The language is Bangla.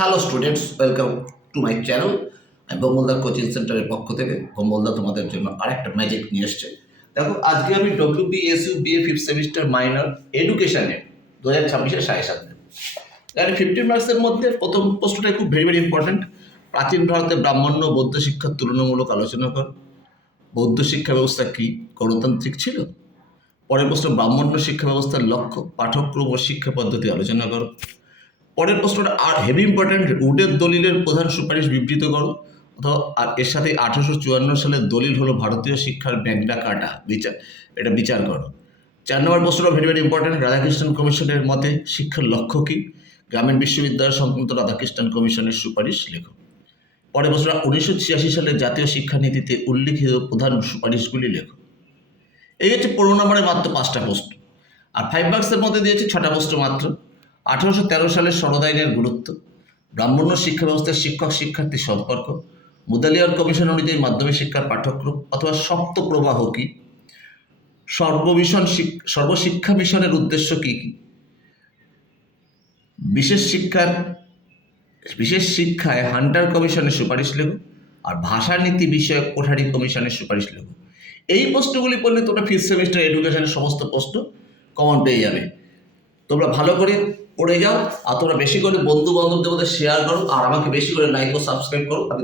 Hello students, welcome to my channel. আমি বঙ্গলদার কোচিং সেন্টারের পক্ষ থেকে বঙ্গলদা তোমাদের জন্য আরেকটা ম্যাজিক নিয়ে এসছে। দেখো, আজকে আমি WBSU BA fifth semester minor এডুকেশনে 2026-এর সাজেশন দেব। এখানে 15 মার্কসের মধ্যে প্রথম প্রশ্নটা খুব ভেরি ইম্পর্টেন্ট। প্রাচীন ভারতে ব্রাহ্মণ্য বৌদ্ধ শিক্ষার তুলনামূলক আলোচনা কর। বৌদ্ধ শিক্ষা ব্যবস্থা কি গণতান্ত্রিক ছিল? পরের প্রশ্ন, ব্রাহ্মণ্য শিক্ষা ব্যবস্থার লক্ষ্য, পাঠ্যক্রম ও শিক্ষা পদ্ধতি আলোচনা করো। পরের প্রশ্নটা আর হেভি ইম্পর্টেন্ট, উডের দলিলের প্রধান সুপারিশ বিবৃত করো। অথবা আর এর সাথে 1854 সালের দলিল হলো ভারতীয় শিক্ষার ব্যাংকটা কাটা বিচার করো। 4 নম্বর প্রশ্নটা ভেরি ইম্পর্টেন্ট, রাধাকৃষ্ণন কমিশনের মতে শিক্ষার লক্ষ্য কী? গ্রামীণ বিশ্ববিদ্যালয় সংক্রান্ত রাধাকৃষ্ণন কমিশনের সুপারিশ লেখো। পরের প্রশ্নটা 1986 সালের জাতীয় শিক্ষানীতিতে উল্লিখিত প্রধান সুপারিশগুলি লেখো। এই হচ্ছে 15 নম্বরে মাত্র 5টা প্রশ্ন, আর 5 মার্কসের মধ্যে দিয়েছে 6টা প্রশ্ন মাত্র। 1813 সালের সনদ আইনের গুরুত্ব, ব্রাহ্মণ্য শিক্ষা ব্যবস্থার শিক্ষক শিক্ষার্থী সম্পর্ক, মুদালিয়ার কমিশন অনুযায়ী মাধ্যমিক শিক্ষার পাঠ্যক্রম অথবা সপ্ত প্রবাহ কি, সর্বশিক্ষা মিশনের উদ্দেশ্য কি কি, বিশেষ শিক্ষায় হান্টার কমিশনের সুপারিশ লেখো, আর ভাষানীতি বিষয়ক কোঠারি কমিশনের সুপারিশ লেখো। এই প্রশ্নগুলি পড়লে তোমরা ফিফথ সেমিস্টার এডুকেশনের সমস্ত প্রশ্ন কমন পেয়ে যাবে। তোমরা ভালো করে পড়ে যাও, আর তোমরা বেশি করে বন্ধু বান্ধবদের মধ্যে শেয়ার করো, আর আমাকে বেশি করে লাইক ও সাবস্ক্রাইব করো। আমি